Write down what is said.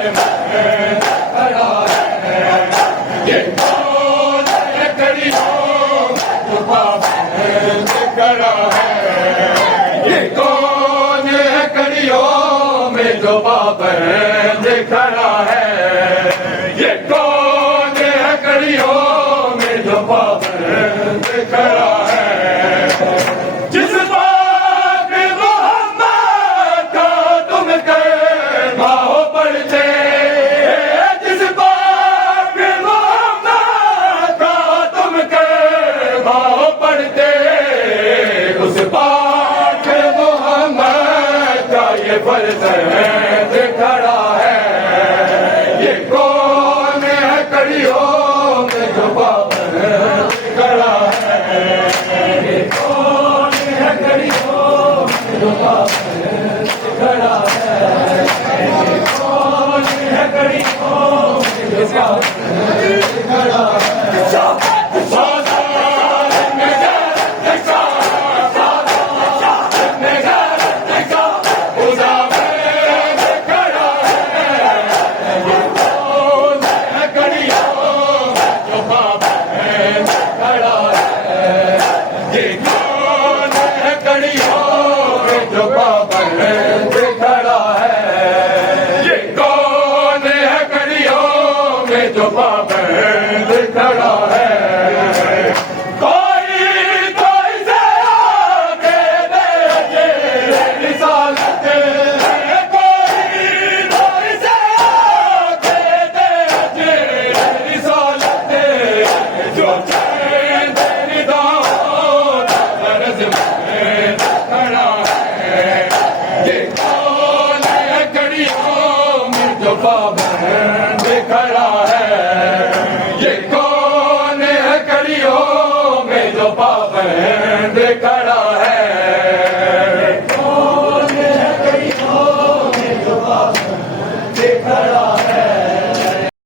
पर मैं खड़ा है। ये कौन है कड़ियों जो पाबंद खड़ा है। ये कौन है कड़ियों में जो पाबंद खड़ा है। ये कौन है कड़ियों में जो पाबंद खड़ा है। जिस पाक मोहम्मद का तुम कलमा हो पढ़ते, जिस पाक मोहम्मद का तुम कलमा हो पढ़ते, उस पाक मोहम्मद का ये फर्जंद खड़ा है। ये कौन है कड़ियों में जो पाबंद खड़ा है। ये कौन है कड़ियों में जो पाबंद खड़ा है। ये कौन है कड़ियों में जो पाबंद खड़ा है। जो पाबंद खड़ा है। कोई कोई से आगे दे अजे रिसालत, कोई कोई से आगे दे अजे रिसालत, जो चैन निदान अर्ज़ में खड़ा है। ये कौन है कड़ियों में जो पाबंद खड़ा है। ये कौन है कड़ियों में जो पाबंद